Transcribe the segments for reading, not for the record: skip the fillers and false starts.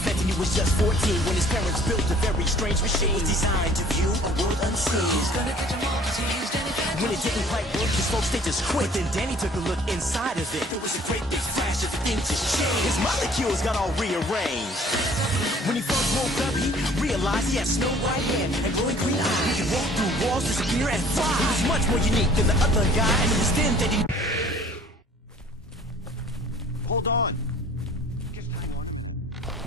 event and he was just 14 when his parents built a very strange machine. It was designed to view a world unseen. He's gonna catch 'em all 'cause he used anything. When it didn't quite work, his folks, they just quit. Then Danny took a look inside of it. There was a great big flash, everything just changed. His molecules got all rearranged. When he first woke up, he realized he had snow white hair and glowing green eyes. He could walk through walls, disappear, and fly. He was much more unique than the other guy, and it was then that he... Hold on. Just hang on.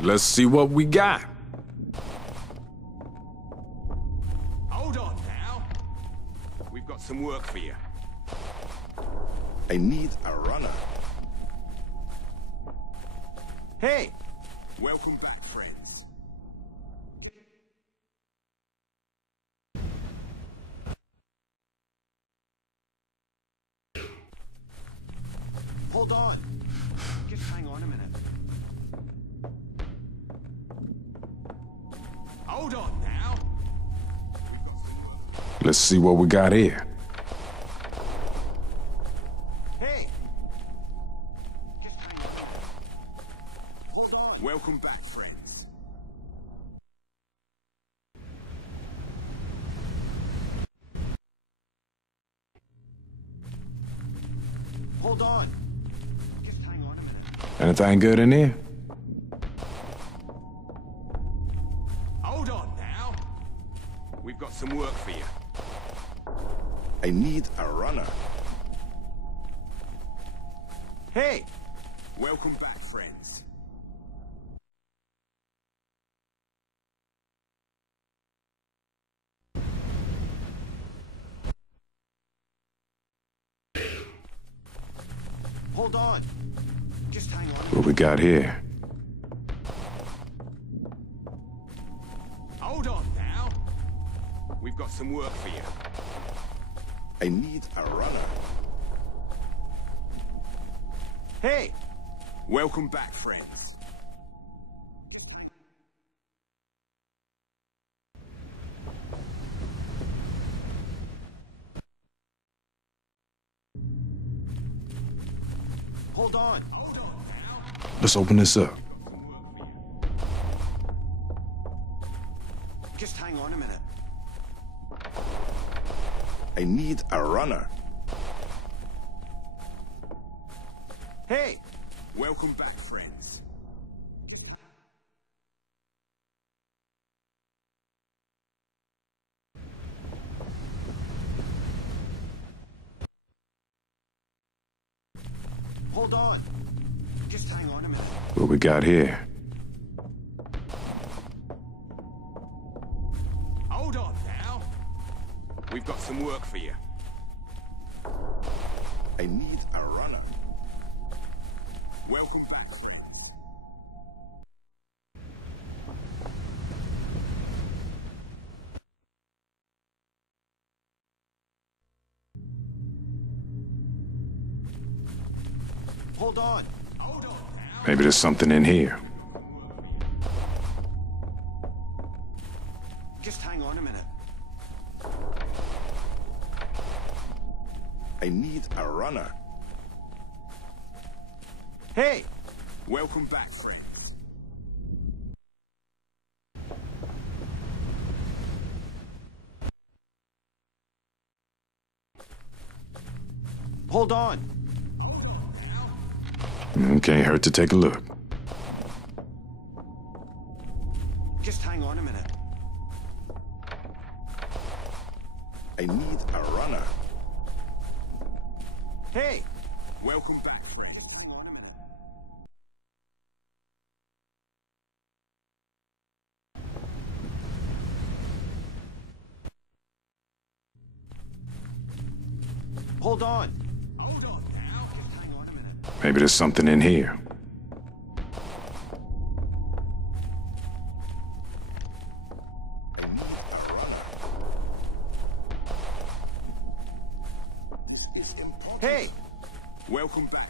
Let's see what we got. Hold on now. We've got some work for you. I need a runner. Hey! Welcome back, friends. Hold on. Just hang on a minute. Hold on now. We've got some work. Let's see what we got here. Hey! Just hang on. Hold on. Welcome back, friends. Hold on. Just hang on a minute. Anything good in here? Hold on now. We've got some work for you. I need a runner. Hey! Welcome back, friends. Hold on. Just hang on. What we got here? Hold on now. We've got some work for you. I need a runner. Hey! Welcome back, friends. Hold on. Let's open this up. Just hang on a minute. I need a runner. Hey! Welcome back, friends. Hold on. Just hang on a minute. What we got here? Hold on now. We've got some work for you. I need a runner. Welcome back. Hold on. Hold on now. Maybe there's something in here. Just hang on a minute. I need a runner. Hey! Welcome back, friends. Hold on. Can't hurt to take a look. Just hang on a minute. I need a runner. Hey! Welcome back, friends. Hold on. Hold on now. Just hang on a minute. Maybe there's something in here. I need a runner. This is important. Hey! Welcome back,